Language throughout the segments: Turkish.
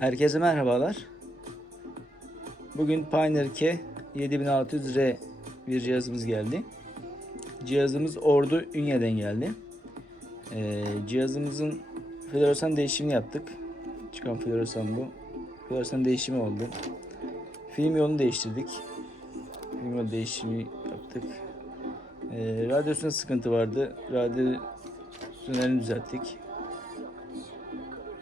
Herkese merhabalar. Bugün Pioneer K 7600R bir cihazımız geldi. Cihazımız Ordu Ünye'den geldi. Ee, cihazımızın floresan değişimini yaptık. Çıkan floresan bu. Floresan değişimi oldu. Film yolunu değiştirdik. Film yolu değişimi yaptık. Ee, radyosunda sıkıntı vardı. Radyosyonelini düzelttik.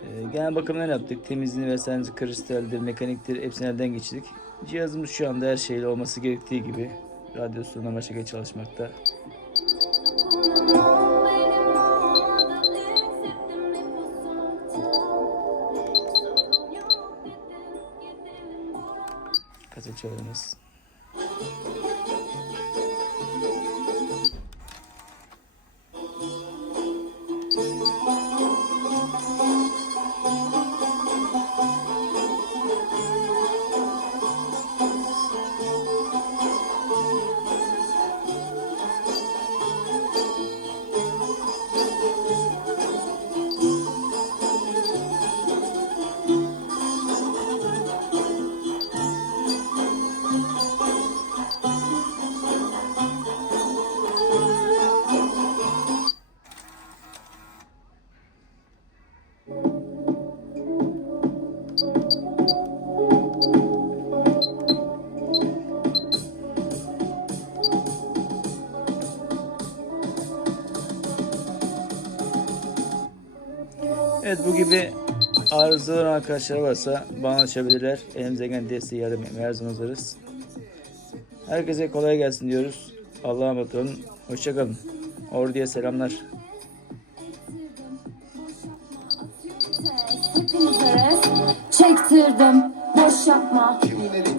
Ee, genel bakımlarını yaptık. Temizliğini vesairesi kristaldir, mekaniktir hepsini elden geçirdik. Cihazımız şu anda her şeyle olması gerektiği gibi radyosuna başka çalışmakta. Kaset çalarımız. Evet bu gibi arızalı arkadaşlar varsa bana açabilirler. Elimize gelen desteği yardım etmeye her zaman hazırız. Herkese kolay gelsin diyoruz. Allah'a emanet olun. Hoşçakalın. Orduya selamlar. Çektirdim boş yapma Kimileri